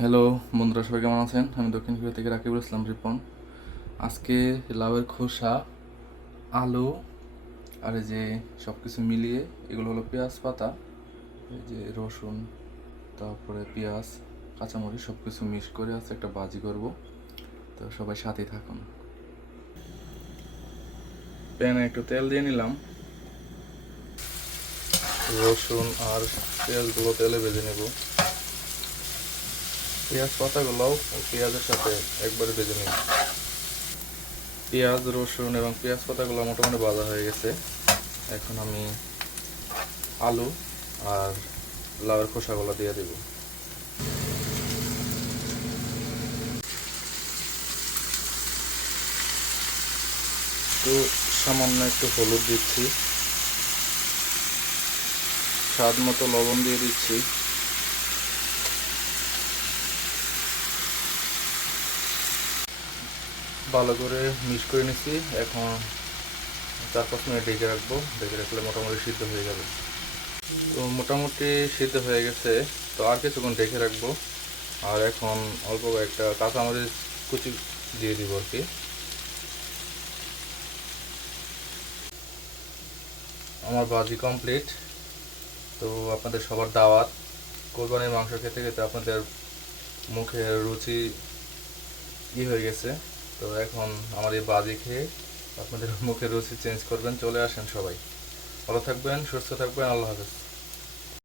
Hello বন্ধুরা, সবাই কেমন আছেন? আমি দক্ষিণ কোরিয়া থেকে রাকিবুল ইসলাম রিপন। আজকে লাউয়ের খোসা, আলু আর এই যে সব কিছু মিলিয়ে এগুলো হলো পেঁয়াজ পাতা, এই যে রসুন, তারপরে পেঁয়াজ, কাঁচামরিচ সব কিছু মিক্স করে আছে একটা বাজি করব। তো সবাই সাথেই থাকুন। প্যানে একটু তেল দিয়ে নিলাম। রসুন আর পেঁয়াজগুলো তেলে ভেজে নেব। পেঁয়াজ পাতাগুলোও পেঁয়াজের সাথে একবারে ভেজে নিই পেঁয়াজ, রসুন এবং পেঁয়াজ পাতাগুলো মোটামুটি ভাজা হয়ে গেছে। এখন আমি আলু আর লাউয়ের খোসাগুলো দিয়ে দেব। তো সামান্য একটু হলুদ দিচ্ছি। স্বাদ মতো লবণ দিয়ে দিচ্ছি। ভালো করে মিক্স করে নিচ্ছি। এখন চার পাঁচ মিনিট ডেকে রাখব। ডেকে রাখলে মোটামুটি সিদ্ধ হয়ে যাবে। তো মোটামুটি সিদ্ধ হয়ে গেছে। তো আর কিছুক্ষণ ডেকে রাখব। আর এখন অল্প একটা কাঁচামরিচ কুচি দিয়ে দিব আর কি। আমার বাজি কমপ্লিট। তো আপনাদের সবার দাওয়াত। কোরবানির মাংস খেতে খেতে আপনাদের মুখে রুচি ই হয়ে গেছে। তো এখন আমার এই বাজি খেয়ে আপনাদের মুখের রুচি চেঞ্জ করবেন, চলে আসেন সবাই। ভালো থাকবেন, সুস্থ থাকবেন, আল্লাহ হাফেজ।